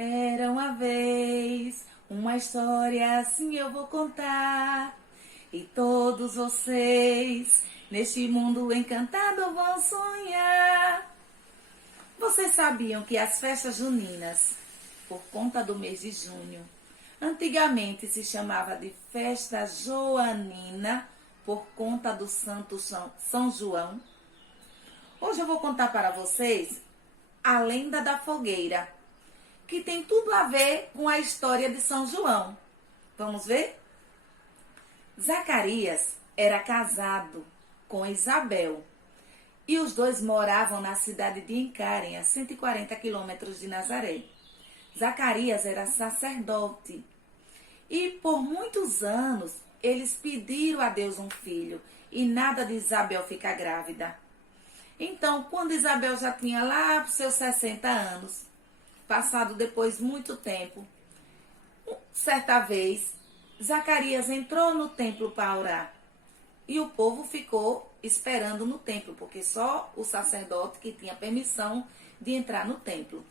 Era uma vez uma história assim eu vou contar. E todos vocês neste mundo encantado vão sonhar. Vocês sabiam que as festas juninas, por conta do mês de junho, antigamente se chamava de festa joanina por conta do santo São João? Hoje eu vou contar para vocês a lenda da fogueira, que tem tudo a ver com a história de São João. Vamos ver? Zacarias era casado com Isabel e os dois moravam na cidade de Encarem, a 140 quilômetros de Nazaré. Zacarias era sacerdote e por muitos anos eles pediram a Deus um filho e nada de Isabel ficar grávida. Então, quando Isabel já tinha lá os seus 60 anos, passado depois muito tempo, certa vez, Zacarias entrou no templo para orar. E o povo ficou esperando no templo, porque só o sacerdote que tinha permissão de entrar no templo.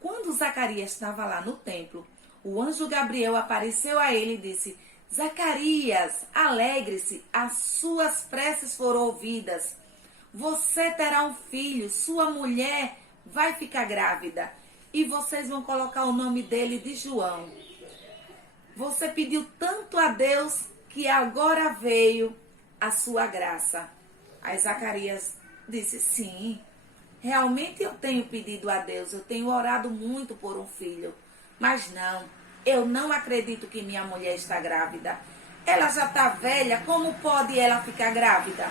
Quando Zacarias estava lá no templo, o anjo Gabriel apareceu a ele e disse: Zacarias, alegre-se, as suas preces foram ouvidas. Você terá um filho, sua mulher vai ficar grávida e vocês vão colocar o nome dele de João. Você pediu tanto a Deus que agora veio a sua graça. Aí Zacarias disse: sim, realmente eu tenho pedido a Deus, eu tenho orado muito por um filho. Mas não, eu não acredito que minha mulher está grávida. Ela já está velha, como pode ela ficar grávida?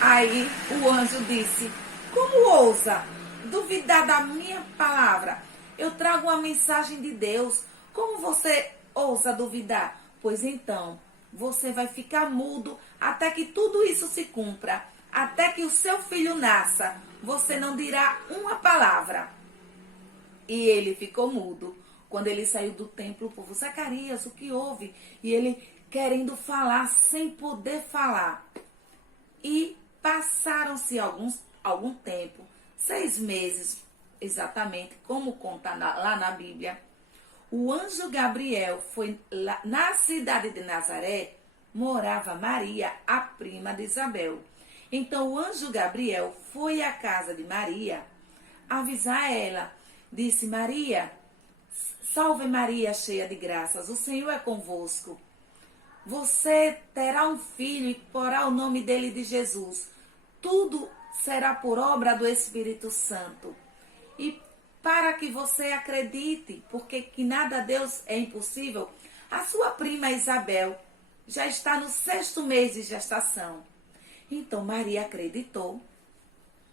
Aí o anjo disse: como ousa duvidar da minha palavra? Eu trago uma mensagem de Deus. Como você ousa duvidar? Pois então, você vai ficar mudo até que tudo isso se cumpra. Até que o seu filho nasça, você não dirá uma palavra. E ele ficou mudo. Quando ele saiu do templo, o povo: Zacarias, o que houve? E ele querendo falar sem poder falar. E passaram-se algum tempo, 6 meses exatamente, como conta lá na Bíblia. O anjo Gabriel foi lá, na cidade de Nazaré, morava Maria, a prima de Isabel. Então o anjo Gabriel foi à casa de Maria avisar ela. Disse: Maria, salve Maria, cheia de graças, o Senhor é convosco. Você terá um filho e porá o nome dele de Jesus. Tudo será por obra do Espírito Santo. E para que você acredite, porque que nada a Deus é impossível, a sua prima Isabel já está no 6º mês de gestação. Então Maria acreditou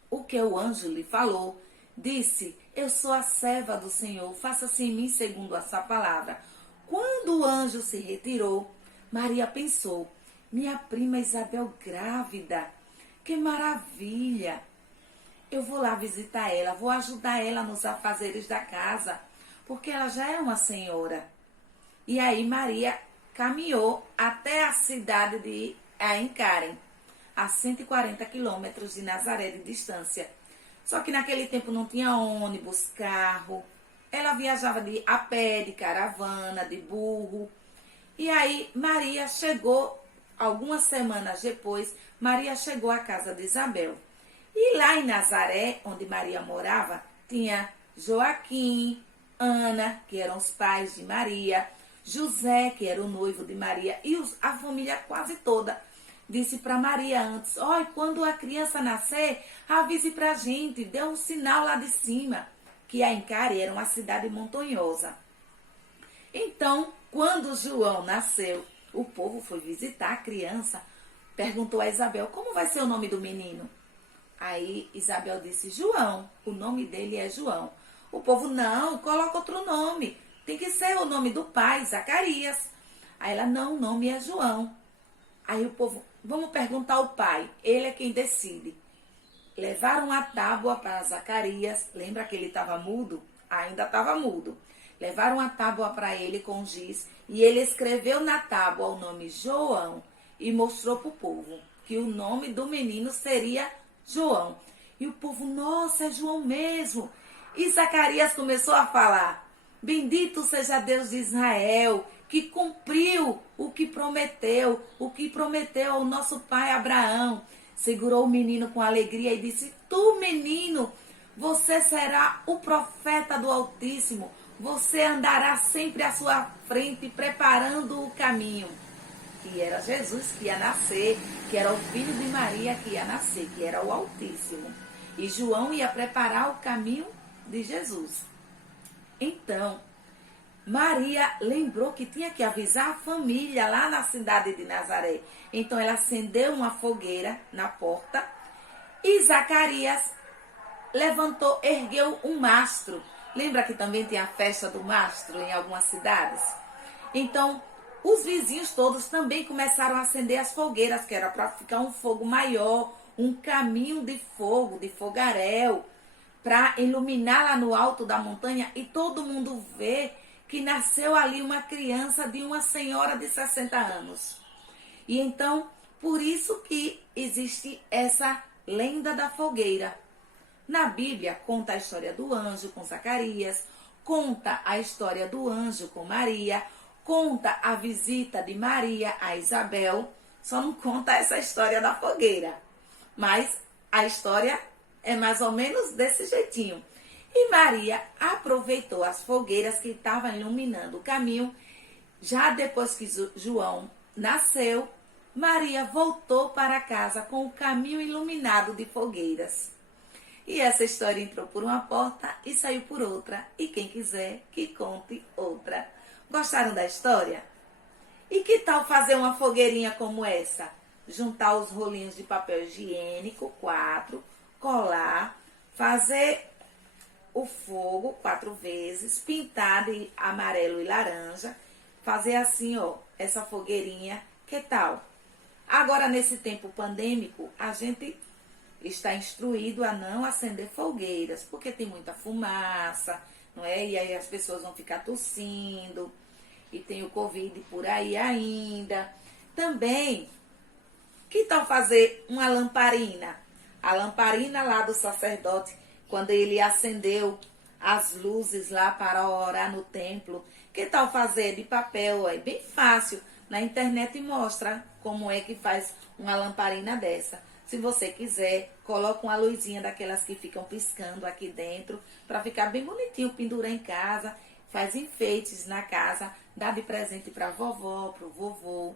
o que o anjo lhe falou. Disse: eu sou a serva do Senhor, faça-se em mim segundo a sua palavra. Quando o anjo se retirou, Maria pensou: minha prima Isabel grávida, que maravilha! Eu vou lá visitar ela, vou ajudar ela nos afazeres da casa, porque ela já é uma senhora. E aí Maria caminhou até a cidade de Encarem, a 140 quilômetros de Nazaré de distância. Só que naquele tempo não tinha ônibus, carro. Ela viajava a pé, de caravana, de burro. E aí Maria chegou, algumas semanas depois, Maria chegou à casa de Isabel. E lá em Nazaré, onde Maria morava, tinha Joaquim, Ana, que eram os pais de Maria, José, que era o noivo de Maria, e a família quase toda. Disse para Maria antes: olha, quando a criança nascer, avise para a gente, dê um sinal lá de cima, que a Encarem era uma cidade montanhosa. Então, quando João nasceu, o povo foi visitar a criança, perguntou a Isabel: como vai ser o nome do menino? Aí Isabel disse: João, o nome dele é João. O povo: não, coloca outro nome, tem que ser o nome do pai, Zacarias. Aí ela: não, o nome é João. Aí o povo: vamos perguntar ao pai, ele é quem decide. Levaram a tábua para Zacarias, lembra que ele estava mudo? Ainda estava mudo. Levaram a tábua para ele com giz e ele escreveu na tábua o nome João e mostrou para o povo que o nome do menino seria João. E o povo: nossa, é João mesmo. E Zacarias começou a falar: Bendito seja Deus de Israel, que cumpriu o que prometeu ao nosso pai Abraão. Segurou o menino com alegria e disse: Tu, menino, você será o profeta do Altíssimo. Você andará sempre à sua frente, preparando o caminho. Que era Jesus que ia nascer, que era o filho de Maria que ia nascer, que era o Altíssimo. E João ia preparar o caminho de Jesus. Então, Maria lembrou que tinha que avisar a família lá na cidade de Nazaré. Então, ela acendeu uma fogueira na porta e Zacarias ergueu um mastro. Lembra que também tem a festa do mastro em algumas cidades? Então, os vizinhos todos também começaram a acender as fogueiras, que era para ficar um fogo maior, um caminho de fogo, de fogaréu, para iluminar lá no alto da montanha e todo mundo ver que nasceu ali uma criança de uma senhora de 60 anos. E então, por isso que existe essa lenda da fogueira. Na Bíblia, conta a história do anjo com Zacarias, conta a história do anjo com Maria, conta a visita de Maria a Isabel, só não conta essa história da fogueira. Mas a história é mais ou menos desse jeitinho. E Maria aproveitou as fogueiras que estavam iluminando o caminho. Já depois que João nasceu, Maria voltou para casa com o caminho iluminado de fogueiras. E essa história entrou por uma porta e saiu por outra. E quem quiser que conte outra. Gostaram da história? E que tal fazer uma fogueirinha como essa? Juntar os rolinhos de papel higiênico, 4, colar, fazer o fogo 4 vezes, pintar de amarelo e laranja, fazer assim, ó, essa fogueirinha. Que tal? Agora, nesse tempo pandêmico, a gente está instruído a não acender fogueiras, porque tem muita fumaça, não é? E aí as pessoas vão ficar tossindo, e tem o Covid por aí ainda. Também, que tal fazer uma lamparina? A lamparina lá do sacerdote, quando ele acendeu as luzes lá para orar no templo. Que tal fazer de papel? É bem fácil. Na internet mostra como é que faz uma lamparina dessa. Se você quiser, coloca uma luzinha daquelas que ficam piscando aqui dentro, para ficar bem bonitinho, pendura em casa, faz enfeites na casa, dá de presente para a vovó, para o vovô.